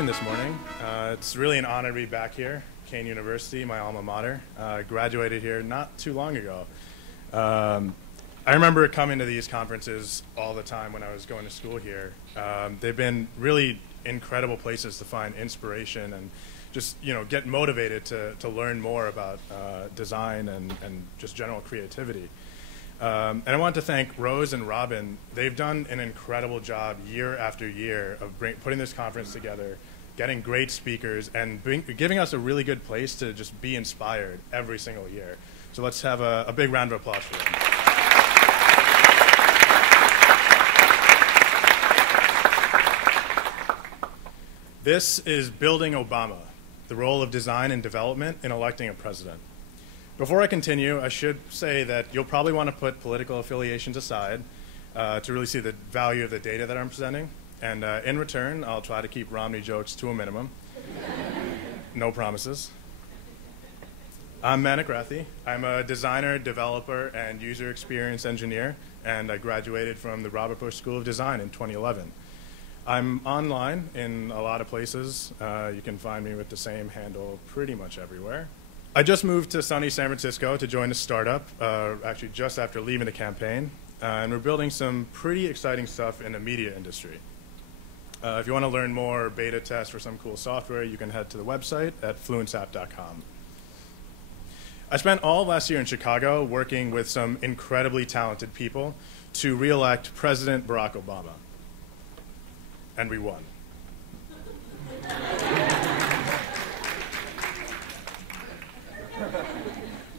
coming this morning. It's really an honor to be back here, Kane University, my alma mater. Graduated here not too long ago. I remember coming to these conferences all the time when I was going to school here. They've been really incredible places to find inspiration and just get motivated to learn more about design and just general creativity. And I want to thank Rose and Robin. They've done an incredible job year after year of putting this conference together, getting great speakers, and giving us a really good place to just be inspired every single year. So let's have a big round of applause for them. This is Building Obama, the role of design and development in electing a president. Before I continue, I should say that you'll probably want to put political affiliations aside to really see the value of the data that I'm presenting. And in return, I'll try to keep Romney jokes to a minimum. No promises. I'm Manik Rathee. I'm a designer, developer, and user experience engineer, and I graduated from the Robert Bush School of Design in 2011. I'm online in a lot of places. You can find me with the same handle pretty much everywhere. I just moved to sunny San Francisco to join a startup, actually just after leaving the campaign, and we're building some pretty exciting stuff in the media industry. If you want to learn more or beta test for some cool software, you can head to the website at fluentsap.com. I spent all last year in Chicago working with some incredibly talented people to re-elect President Barack Obama. And we won.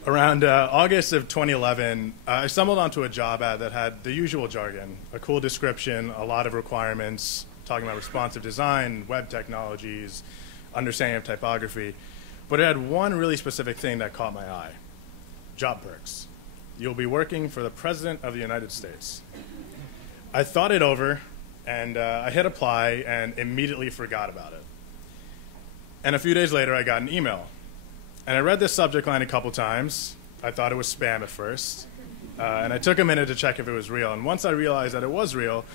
Around August of 2011, I stumbled onto a job ad that had the usual jargon, a cool description, a lot of requirements, talking about responsive design, web technologies, understanding of typography. But it had one really specific thing that caught my eye: job perks. You'll be working for the President of the United States. I thought it over, and I hit apply and immediately forgot about it. And a few days later, I got an email. And I read this subject line a couple times. I thought it was spam at first. And I took a minute to check if it was real. And once I realized that it was real,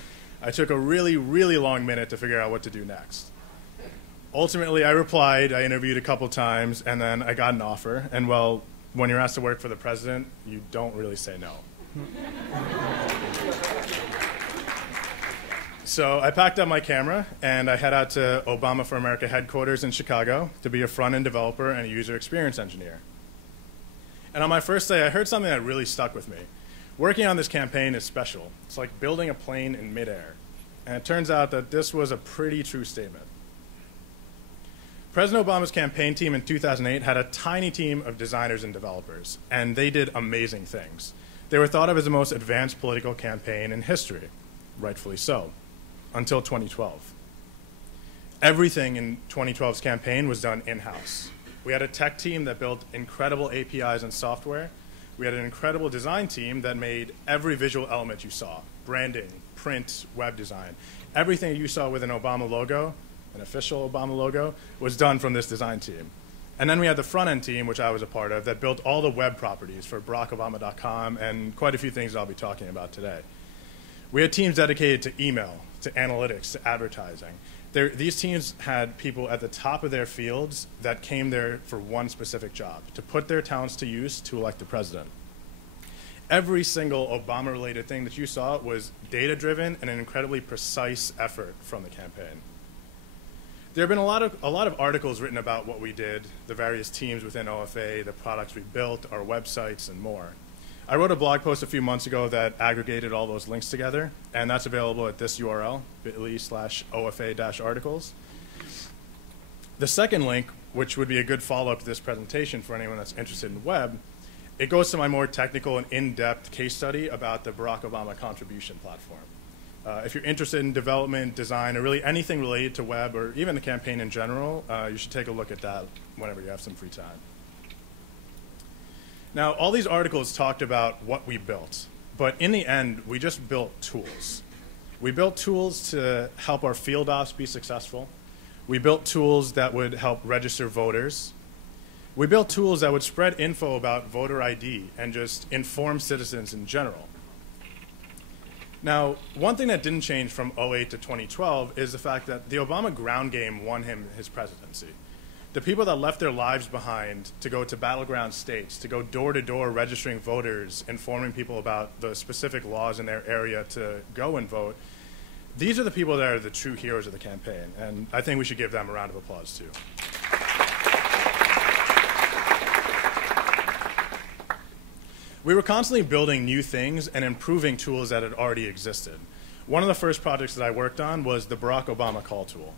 I took a really, really long minute to figure out what to do next. Ultimately, I replied, I interviewed a couple times, and then I got an offer. And well, when you're asked to work for the president, you don't really say no. So I packed up my camera, and I head out to Obama for America headquarters in Chicago to be a front-end developer and a user experience engineer. And on my first day, I heard something that really stuck with me. Working on this campaign is special. It's like building a plane in midair. And it turns out that this was a pretty true statement. President Obama's campaign team in 2008 had a tiny team of designers and developers, and they did amazing things. They were thought of as the most advanced political campaign in history, rightfully so. Until 2012. Everything in 2012's campaign was done in-house. We had a tech team that built incredible APIs and software. We had an incredible design team that made every visual element you saw: branding, print, web design. Everything you saw with an Obama logo, an official Obama logo, was done from this design team. And then we had the front-end team, which I was a part of, that built all the web properties for BarackObama.com and quite a few things I'll be talking about today. We had teams dedicated to email, to analytics, to advertising. These teams had people at the top of their fields that came there for one specific job: to put their talents to use to elect the president. Every single Obama-related thing that you saw was data-driven and an incredibly precise effort from the campaign. There have been a lot of articles written about what we did, the various teams within OFA, the products we built, our websites, and more. I wrote a blog post a few months ago that aggregated all those links together, and that's available at this URL, bit.ly/OFA-articles. The second link, which would be a good follow-up to this presentation for anyone that's interested in web, it goes to my more technical and in-depth case study about the Barack Obama contribution platform. If you're interested in development, design, or really anything related to web, or even the campaign in general, you should take a look at that whenever you have some free time. Now, all these articles talked about what we built, but in the end, we just built tools. We built tools to help our field ops be successful. We built tools that would help register voters. We built tools that would spread info about voter ID and just inform citizens in general. Now, one thing that didn't change from '08 to 2012 is the fact that the Obama ground game won him his presidency. The people that left their lives behind to go to battleground states, to go door to door registering voters, informing people about the specific laws in their area to go and vote, these are the people that are the true heroes of the campaign, and I think we should give them a round of applause too. We were constantly building new things and improving tools that had already existed. One of the first projects that I worked on was the Barack Obama call tool.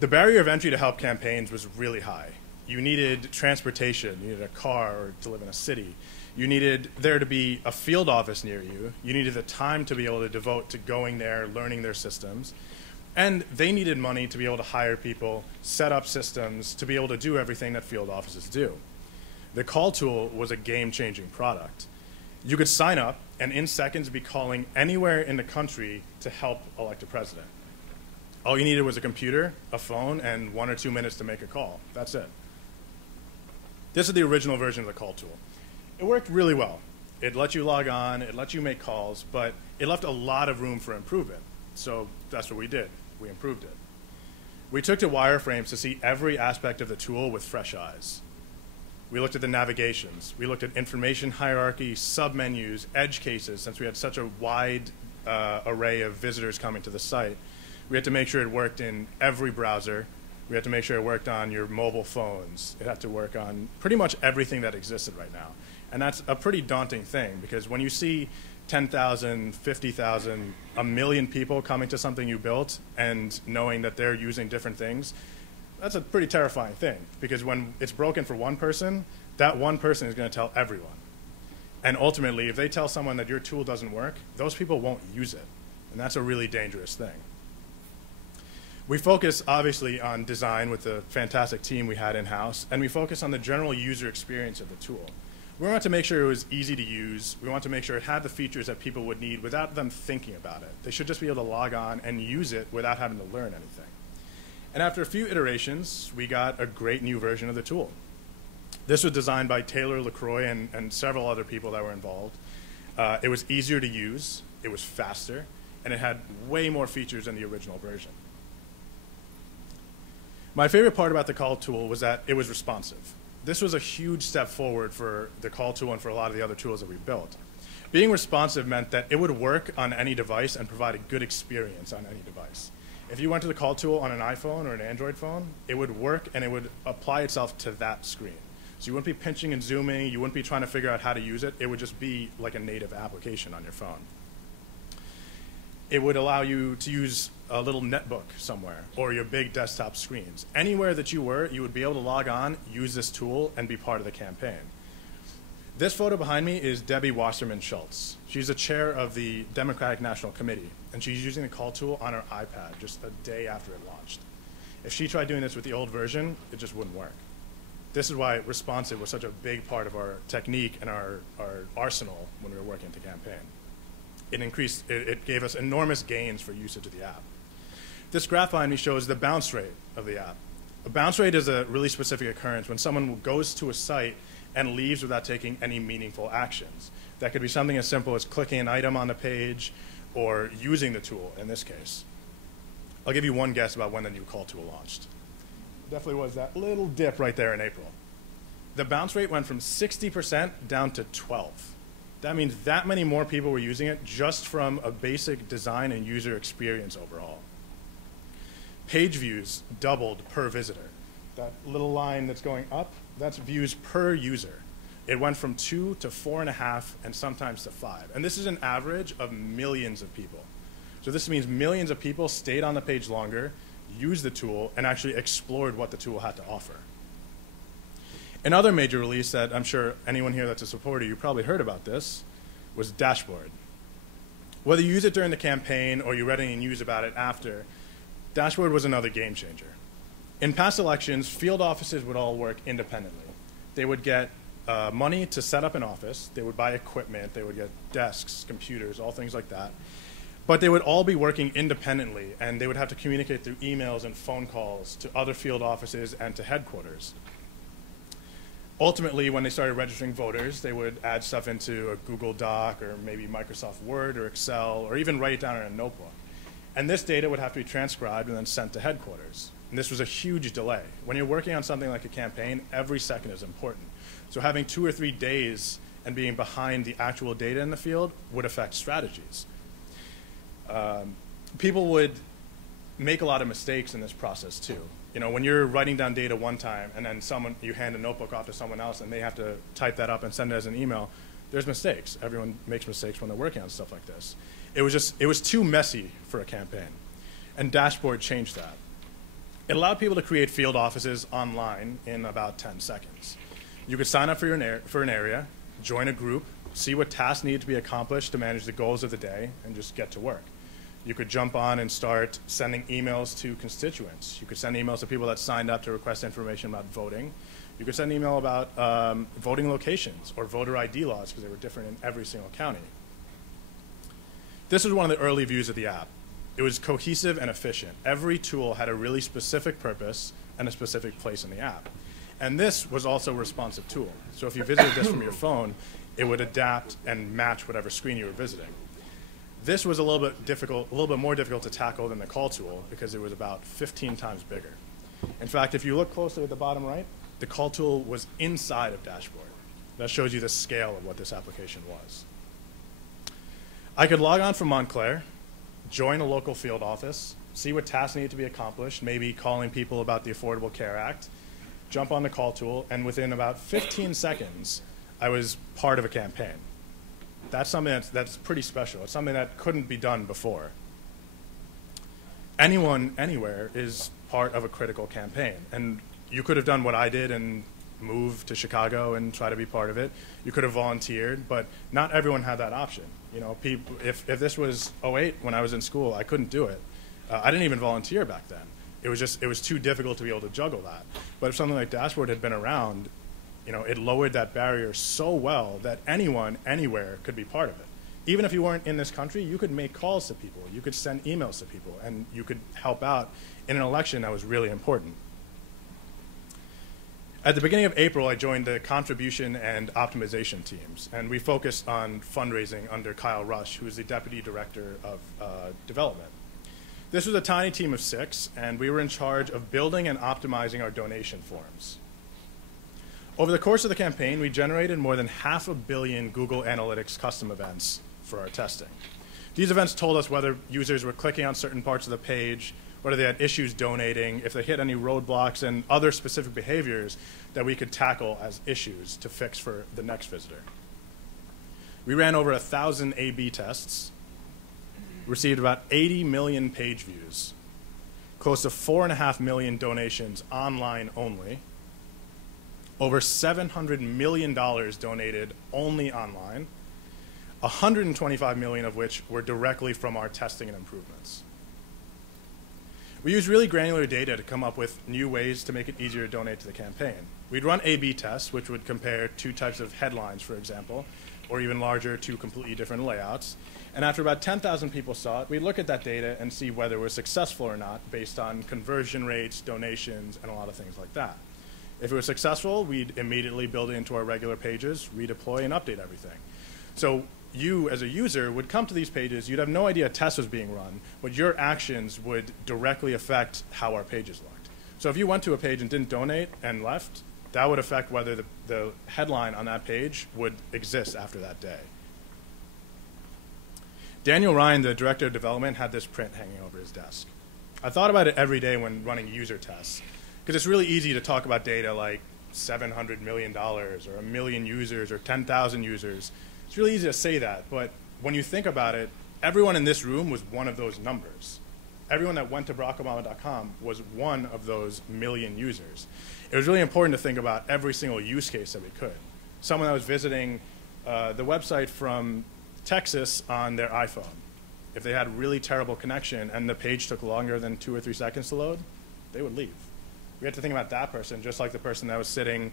The barrier of entry to help campaigns was really high. You needed transportation, you needed a car or to live in a city. You needed there to be a field office near you. You needed the time to be able to devote to going there, learning their systems. And they needed money to be able to hire people, set up systems, to be able to do everything that field offices do. The call tool was a game-changing product. You could sign up and in seconds be calling anywhere in the country to help elect a president. All you needed was a computer, a phone, and 1 or 2 minutes to make a call. That's it. This is the original version of the call tool. It worked really well. It let you log on, it let you make calls, but it left a lot of room for improvement. So that's what we did. We improved it. We took to wireframes to see every aspect of the tool with fresh eyes. We looked at the navigations. We looked at information hierarchy, submenus, edge cases, since we had such a wide array of visitors coming to the site. We had to make sure it worked in every browser. We had to make sure it worked on your mobile phones. It had to work on pretty much everything that existed right now. And that's a pretty daunting thing, because when you see 10,000, 50,000, a million people coming to something you built and knowing that they're using different things, that's a pretty terrifying thing, because when it's broken for one person, that one person is going to tell everyone. And ultimately, if they tell someone that your tool doesn't work, those people won't use it. And that's a really dangerous thing. We focus, obviously, on design with the fantastic team we had in-house, and we focus on the general user experience of the tool. We want to make sure it was easy to use. We want to make sure it had the features that people would need without them thinking about it. They should just be able to log on and use it without having to learn anything. And after a few iterations, we got a great new version of the tool. This was designed by Taylor LaCroix and several other people that were involved. It was easier to use, it was faster, and it had way more features than the original version. My favorite part about the call tool was that it was responsive. This was a huge step forward for the call tool and for a lot of the other tools that we built. Being responsive meant that it would work on any device and provide a good experience on any device. If you went to the call tool on an iPhone or an Android phone, it would work and it would apply itself to that screen. So you wouldn't be pinching and zooming, you wouldn't be trying to figure out how to use it, it would just be like a native application on your phone. It would allow you to use a little netbook somewhere or your big desktop screens. Anywhere that you were, you would be able to log on, use this tool, and be part of the campaign. This photo behind me is Debbie Wasserman Schultz. She's the chair of the Democratic National Committee, and she's using the call tool on her iPad just a day after it launched. If she tried doing this with the old version, it just wouldn't work. This is why responsive was such a big part of our technique and our arsenal when we were working at the campaign. It gave us enormous gains for usage of the app. This graph behind me shows the bounce rate of the app. A bounce rate is a really specific occurrence when someone goes to a site and leaves without taking any meaningful actions. That could be something as simple as clicking an item on the page or using the tool in this case. I'll give you one guess about when the new call tool launched. It definitely was that little dip right there in April. The bounce rate went from 60% down to 12%. That means that many more people were using it just from a basic design and user experience overall. Page views doubled per visitor. That little line that's going up, that's views per user. It went from 2 to 4.5 and sometimes to 5. And this is an average of millions of people. So this means millions of people stayed on the page longer, used the tool, and actually explored what the tool had to offer. Another major release that I'm sure anyone here that's a supporter, you probably heard about this, was Dashboard. Whether you use it during the campaign or you read any news about it after, Dashboard was another game changer. In past elections, field offices would all work independently. They would get money to set up an office, they would buy equipment, they would get desks, computers, all things like that. But they would all be working independently, and they would have to communicate through emails and phone calls to other field offices and to headquarters. Ultimately, when they started registering voters, they would add stuff into a Google Doc or maybe Microsoft Word or Excel, or even write it down in a notebook. And this data would have to be transcribed and then sent to headquarters. And this was a huge delay. When you're working on something like a campaign, every second is important. So having 2 or 3 days and being behind the actual data in the field would affect strategies. People would make a lot of mistakes in this process too. You know, when you're writing down data one time and then you hand a notebook off to someone else and they have to type that up and send it as an email, there's mistakes. Everyone makes mistakes when they're working on stuff like this. It was too messy for a campaign. And Dashboard changed that. It allowed people to create field offices online in about 10 seconds. You could sign up for an area, join a group, see what tasks need to be accomplished to manage the goals of the day, and just get to work. You could jump on and start sending emails to constituents. You could send emails to people that signed up to request information about voting. You could send an email about voting locations or voter ID laws, because they were different in every single county. This was one of the early views of the app. It was cohesive and efficient. Every tool had a really specific purpose and a specific place in the app. And this was also a responsive tool. So if you visited this from your phone, it would adapt and match whatever screen you were visiting. This was a little bit more difficult to tackle than the call tool, because it was about 15 times bigger. In fact, if you look closely at the bottom right, the call tool was inside of Dashboard. That shows you the scale of what this application was. I could log on from Montclair, join a local field office, see what tasks need to be accomplished, maybe calling people about the Affordable Care Act, jump on the call tool, and within about 15 seconds, I was part of a campaign. That's something that's pretty special. It's something that couldn't be done before. Anyone, anywhere, is part of a critical campaign. And you could have done what I did and moved to Chicago and try to be part of it. You could have volunteered, but not everyone had that option. You know, if this was '08 when I was in school, I couldn't do it. I didn't even volunteer back then. It was too difficult to be able to juggle that. But if something like Dashboard had been around, you know, it lowered that barrier so well that anyone, anywhere could be part of it. Even if you weren't in this country, you could make calls to people, you could send emails to people, and you could help out in an election that was really important. At the beginning of April, I joined the contribution and optimization teams, and we focused on fundraising under Kyle Rush, who is the Deputy Director of Development. This was a tiny team of 6, and we were in charge of building and optimizing our donation forms. Over the course of the campaign, we generated more than 500 million Google Analytics custom events for our testing. These events told us whether users were clicking on certain parts of the page, whether they had issues donating, if they hit any roadblocks, and other specific behaviors that we could tackle as issues to fix for the next visitor. We ran over 1,000 A/B tests, received about 80 million page views, close to 4.5 million donations online only, over $700 million donated only online, 125 million of which were directly from our testing and improvements. We used really granular data to come up with new ways to make it easier to donate to the campaign. We'd run A/B tests, which would compare 2 types of headlines, for example, or even larger, 2 completely different layouts. And after about 10,000 people saw it, we'd look at that data and see whether it was successful or not based on conversion rates, donations, and a lot of things like that. If it was successful, we'd immediately build it into our regular pages, redeploy, and update everything. So you, as a user, would come to these pages. You'd have no idea a test was being run, but your actions would directly affect how our pages looked. So if you went to a page and didn't donate and left, that would affect whether the headline on that page would exist after that day. Daniel Ryan, the director of development, had this print hanging over his desk. I thought about it every day when running user tests, because it's really easy to talk about data like $700 million or 1 million users or 10,000 users. It's really easy to say that, but when you think about it, everyone in this room was one of those numbers. Everyone that went to BarackObama.com was one of those million users. It was really important to think about every single use case that we could. Someone that was visiting the website from Texas on their iPhone, if they had really terrible connection and the page took longer than 2 or 3 seconds to load, they would leave. We had to think about that person just like the person that was sitting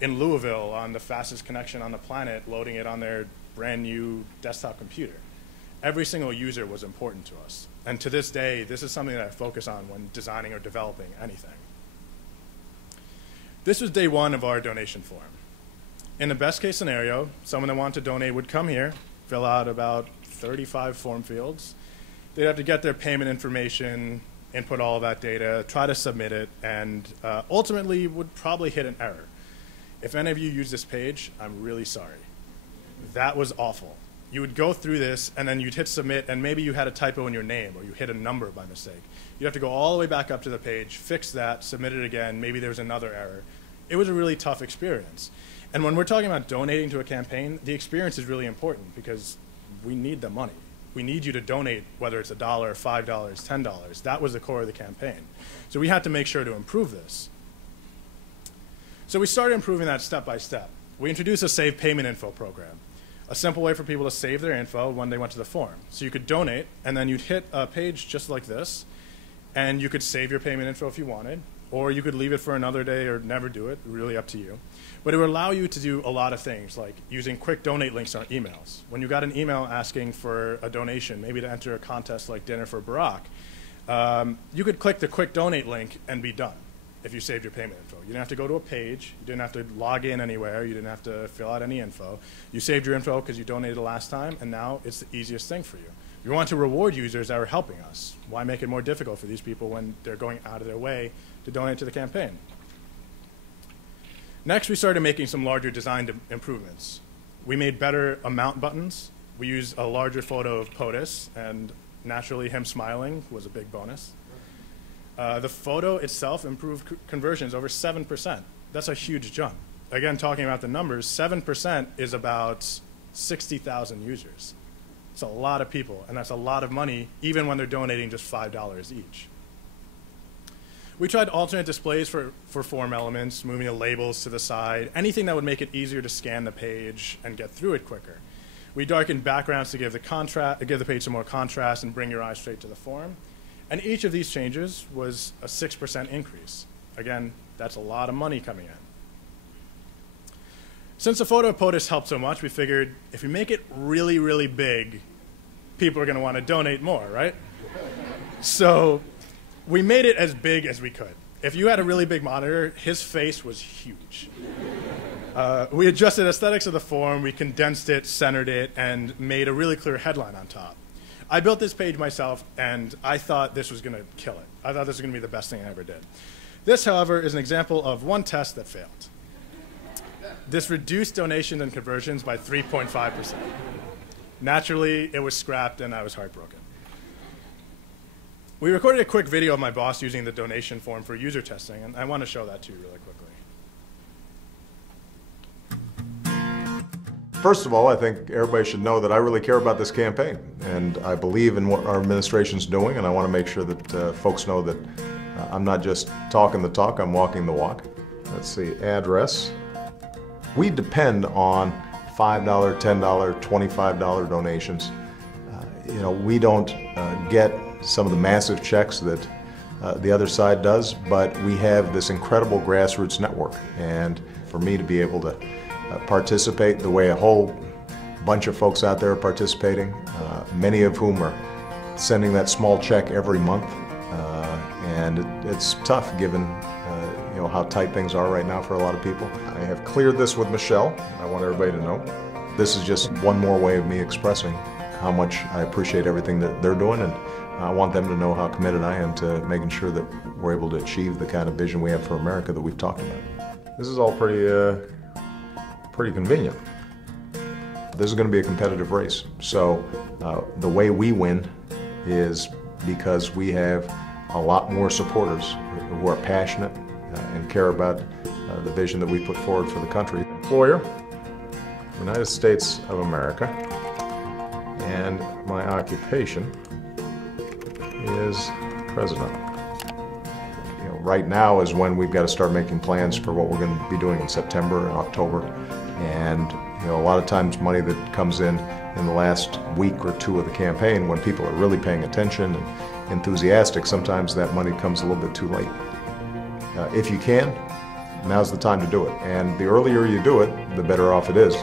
in Louisville on the fastest connection on the planet, loading it on their brand new desktop computer. Every single user was important to us. And to this day, this is something that I focus on when designing or developing anything. This was day 1 of our donation form. In the best case scenario, someone that wanted to donate would come here, fill out about 35 form fields. They'd have to get their payment information, input all of that data, try to submit it, and ultimately would probably hit an error. If any of you use this page, I'm really sorry. That was awful. You would go through this, and then you'd hit submit, and maybe you had a typo in your name, or you hit a number by mistake. You'd have to go all the way back up to the page, fix that, submit it again, maybe there was another error. It was a really tough experience. And when we're talking about donating to a campaign, the experience is really important because we need the money. We need you to donate, whether it's $1, $5, $10. That was the core of the campaign. So we had to make sure to improve this. So we started improving that step by step. We introduced a Save Payment Info program, a simple way for people to save their info when they went to the form. So you could donate, and then you'd hit a page just like this, and you could save your payment info if you wanted, or you could leave it for another day or never do it, really up to you. But it would allow you to do a lot of things, like using quick donate links on emails. When you got an email asking for a donation, maybe to enter a contest like Dinner for Barack, you could click the quick donate link and be done if you saved your payment info. You didn't have to go to a page. You didn't have to log in anywhere. You didn't have to fill out any info. You saved your info because you donated the last time, and now it's the easiest thing for you. We want to reward users that are helping us. Why make it more difficult for these people when they're going out of their way to donate to the campaign? Next, we started making some larger design improvements. We made better amount buttons. We used a larger photo of POTUS, and naturally him smiling was a big bonus. The photo itself improved conversions over 7%. That's a huge jump. Again, talking about the numbers, 7% is about 60,000 users. It's a lot of people, and that's a lot of money, even when they're donating just $5 each. We tried alternate displays for form elements, moving the labels to the side, anything that would make it easier to scan the page and get through it quicker. We darkened backgrounds to give the page some more contrast and bring your eyes straight to the form. And each of these changes was a 6% increase. Again, that's a lot of money coming in. Since the photo of POTUS helped so much, we figured if we make it really, really big, people are going to want to donate more, right? So we made it as big as we could. If you had a really big monitor, his face was huge. We adjusted aesthetics of the form, we condensed it, centered it, and made a really clear headline on top. I built this page myself, and I thought this was going to kill it. I thought this was going to be the best thing I ever did. This, however, is an example of one test that failed. This reduced donations and conversions by 3.5%. Naturally, it was scrapped, and I was heartbroken. We recorded a quick video of my boss using the donation form for user testing, and I want to show that to you really quickly. First of all, I think everybody should know that I really care about this campaign, and I believe in what our administration's doing, and I want to make sure that folks know that I'm not just talking the talk, I'm walking the walk. Let's see, address. We depend on $5, $10, $25 donations. We don't get some of the massive checks that the other side does, but we have this incredible grassroots network, and for me to be able to participate the way a whole bunch of folks out there are participating, many of whom are sending that small check every month, and it's tough given how tight things are right now for a lot of people. I have cleared this with Michelle. I want everybody to know. This is just one more way of me expressing how much I appreciate everything that they're doing, and I want them to know how committed I am to making sure that we're able to achieve the kind of vision we have for America that we've talked about. This is all pretty convenient. This is going to be a competitive race. So the way we win is because we have a lot more supporters who are passionate and care about the vision that we put forward for the country. Employer, United States of America, and my occupation is president. Right now is when we've got to start making plans for what we're going to be doing in September and October. And a lot of times money that comes in the last week or two of the campaign, when people are really paying attention and enthusiastic, sometimes that money comes a little bit too late. If you can, now's the time to do it. And the earlier you do it, the better off it is.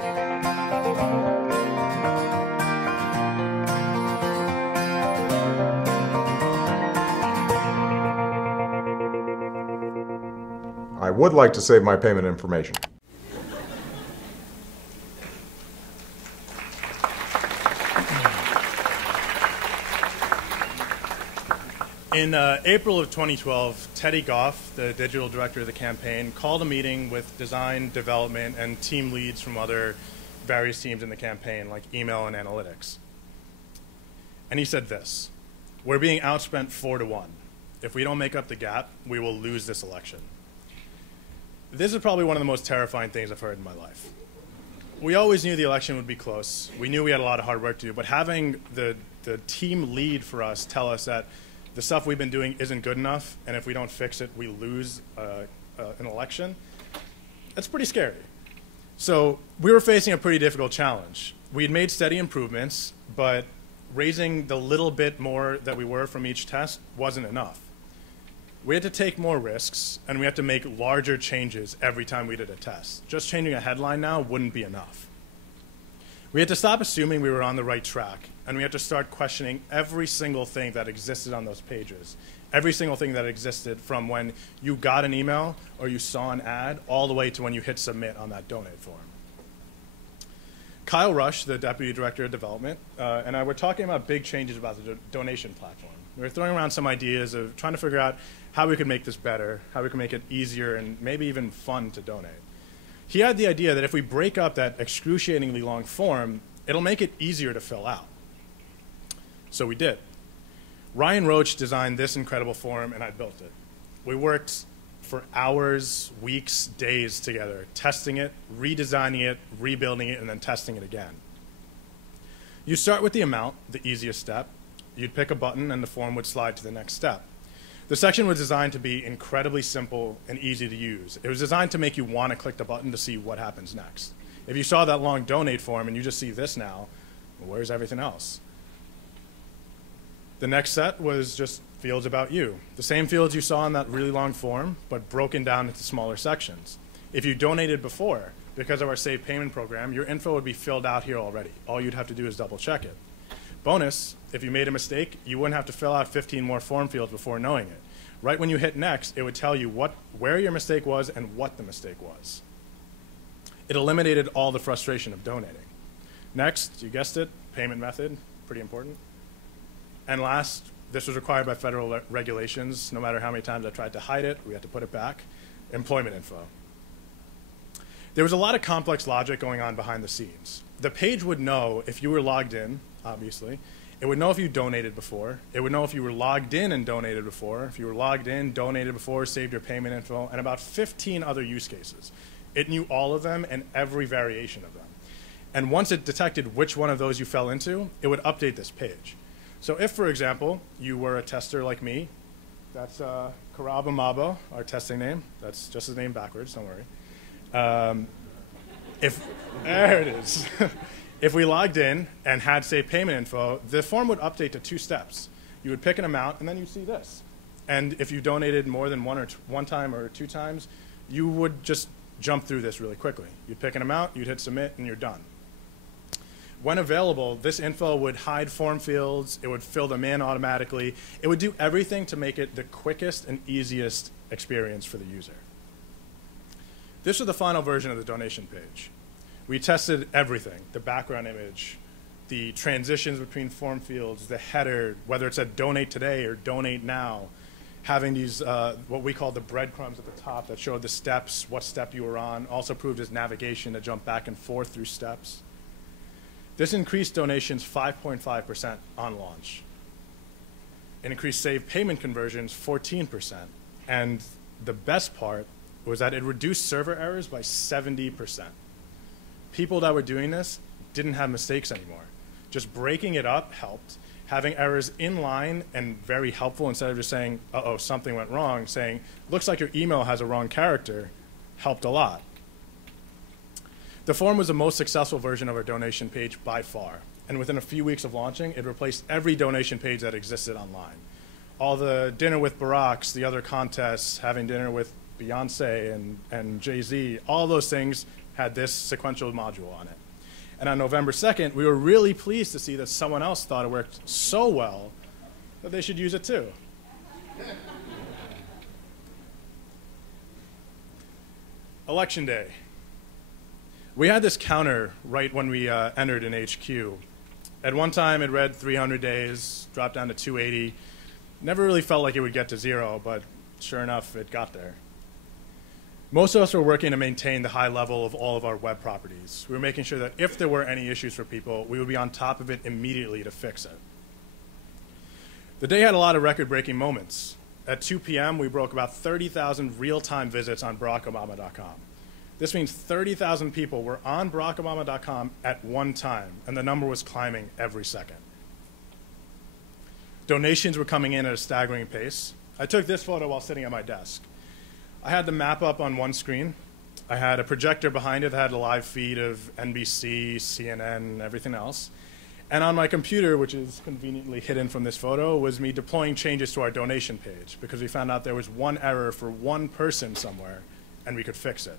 I would like to save my payment information. In April of 2012, Teddy Goff, the digital director of the campaign, called a meeting with design, development, and team leads from other various teams in the campaign, like email and analytics. And he said this: "We're being outspent 4-1. If we don't make up the gap, we will lose this election." This is probably one of the most terrifying things I've heard in my life. We always knew the election would be close. We knew we had a lot of hard work to do, but having the team lead for us tell us that the stuff we've been doing isn't good enough, and if we don't fix it, we lose an election, that's pretty scary. So we were facing a pretty difficult challenge. We had made steady improvements, but raising the little bit more that we were from each test wasn't enough. We had to take more risks, and we had to make larger changes every time we did a test. Just changing a headline now wouldn't be enough. We had to stop assuming we were on the right track, and we had to start questioning every single thing that existed on those pages, every single thing that existed from when you got an email or you saw an ad all the way to when you hit submit on that donate form. Kyle Rush, the Deputy Director of Development, and I were talking about big changes about the donation platform. We were throwing around some ideas of trying to figure out how we could make this better, how we could make it easier and maybe even fun to donate. He had the idea that if we break up that excruciatingly long form, it'll make it easier to fill out. So we did. Ryan Roach designed this incredible form, and I built it. We worked for hours, weeks, days together, testing it, redesigning it, rebuilding it, and then testing it again. You start with the amount, the easiest step. You'd pick a button, and the form would slide to the next step. The section was designed to be incredibly simple and easy to use. It was designed to make you want to click the button to see what happens next. If you saw that long donate form and you just see this now, well, where's everything else? The next set was just fields about you. The same fields you saw in that really long form, but broken down into smaller sections. If you donated before, because of our Save Payment program, your info would be filled out here already. All you'd have to do is double check it. Bonus, if you made a mistake, you wouldn't have to fill out 15 more form fields before knowing it. Right when you hit next, it would tell you where your mistake was and what the mistake was. It eliminated all the frustration of donating. Next, you guessed it, payment method, pretty important. And last, this was required by federal regulations. No matter how many times I tried to hide it, we had to put it back. Employment info. There was a lot of complex logic going on behind the scenes. The page would know if you were logged in, obviously. It would know if you donated before. It would know if you were logged in and donated before. If you were logged in, donated before, saved your payment info, and about 15 other use cases. It knew all of them and every variation of them. And once it detected which one of those you fell into, it would update this page. So if, for example, you were a tester like me, that's Karab Amabo, our testing name. That's just his name backwards, don't worry. There it is. If we logged in and had saved payment info, the form would update to 2 steps. You would pick an amount, and then you'd see this. And if you donated more than one time or 2 times, you would just jump through this really quickly. You'd pick an amount, you'd hit submit, and you're done. When available, this info would hide form fields, it would fill them in automatically, it would do everything to make it the quickest and easiest experience for the user. This was the final version of the donation page. We tested everything, the background image, the transitions between form fields, the header, whether it said donate today or donate now, having these, what we call the breadcrumbs at the top that showed the steps, what step you were on, also proved as navigation to jump back and forth through steps. This increased donations 5.5% on launch. It increased saved payment conversions 14%. And the best part was that it reduced server errors by 70%. People that were doing this didn't have mistakes anymore. Just breaking it up helped. Having errors in line and very helpful instead of just saying, uh-oh, something went wrong, saying, looks like your email has a wrong character, helped a lot. The form was the most successful version of our donation page by far. And within a few weeks of launching, it replaced every donation page that existed online. All the dinner with Baracks, the other contests, having dinner with Beyonce and Jay-Z, all those things had this sequential module on it. And on November 2nd, we were really pleased to see that someone else thought it worked so well that they should use it too. Election day. We had this counter right when we entered in HQ. At one time, it read 300 days, dropped down to 280. Never really felt like it would get to 0, but sure enough, it got there. Most of us were working to maintain the high level of all of our web properties. We were making sure that if there were any issues for people, we would be on top of it immediately to fix it. The day had a lot of record-breaking moments. At 2 p.m., we broke about 30,000 real-time visits on BarackObama.com. This means 30,000 people were on BarackObama.com at one time, and the number was climbing every second. Donations were coming in at a staggering pace. I took this photo while sitting at my desk. I had the map up on one screen. I had a projector behind it that had a live feed of NBC, CNN, everything else. And on my computer, which is conveniently hidden from this photo, was me deploying changes to our donation page because we found out there was one error for one person somewhere, and we could fix it.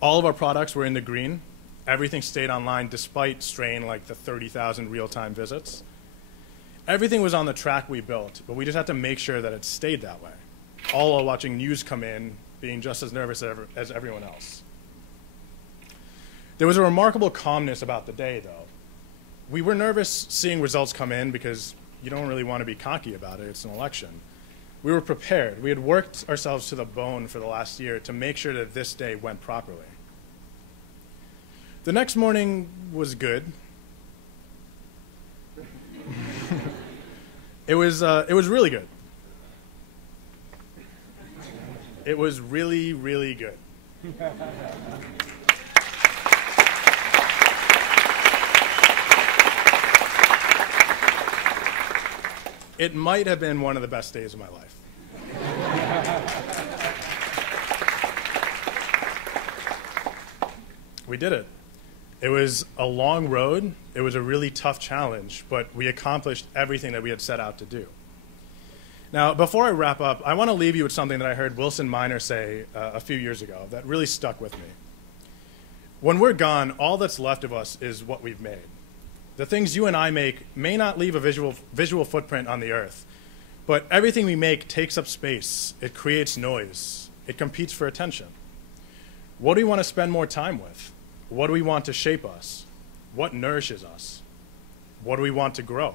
All of our products were in the green. Everything stayed online despite strain like the 30,000 real-time visits. Everything was on the track we built, but we just had to make sure that it stayed that way, all while watching news come in, being just as nervous as everyone else. There was a remarkable calmness about the day, though. We were nervous seeing results come in because you don't really want to be cocky about it. It's an election. We were prepared. We had worked ourselves to the bone for the last year to make sure that this day went properly. The next morning was good. It was really good. It was really, really good. It might have been one of the best days of my life. We did it. It was a long road. It was a really tough challenge, but we accomplished everything that we had set out to do. Now, before I wrap up, I want to leave you with something that I heard Wilson Miner say a few years ago that really stuck with me. When we're gone, all that's left of us is what we've made. The things you and I make may not leave a visual footprint on the earth, but everything we make takes up space. It creates noise. It competes for attention. What do we want to spend more time with? What do we want to shape us? What nourishes us? What do we want to grow?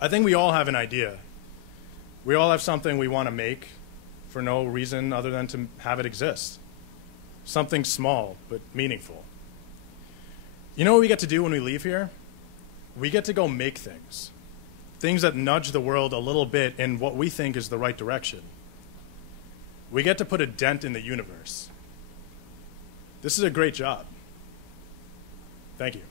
I think we all have an idea. We all have something we want to make for no reason other than to have it exist. Something small but meaningful. You know what we get to do when we leave here? We get to go make things. Things that nudge the world a little bit in what we think is the right direction. We get to put a dent in the universe. This is a great job. Thank you.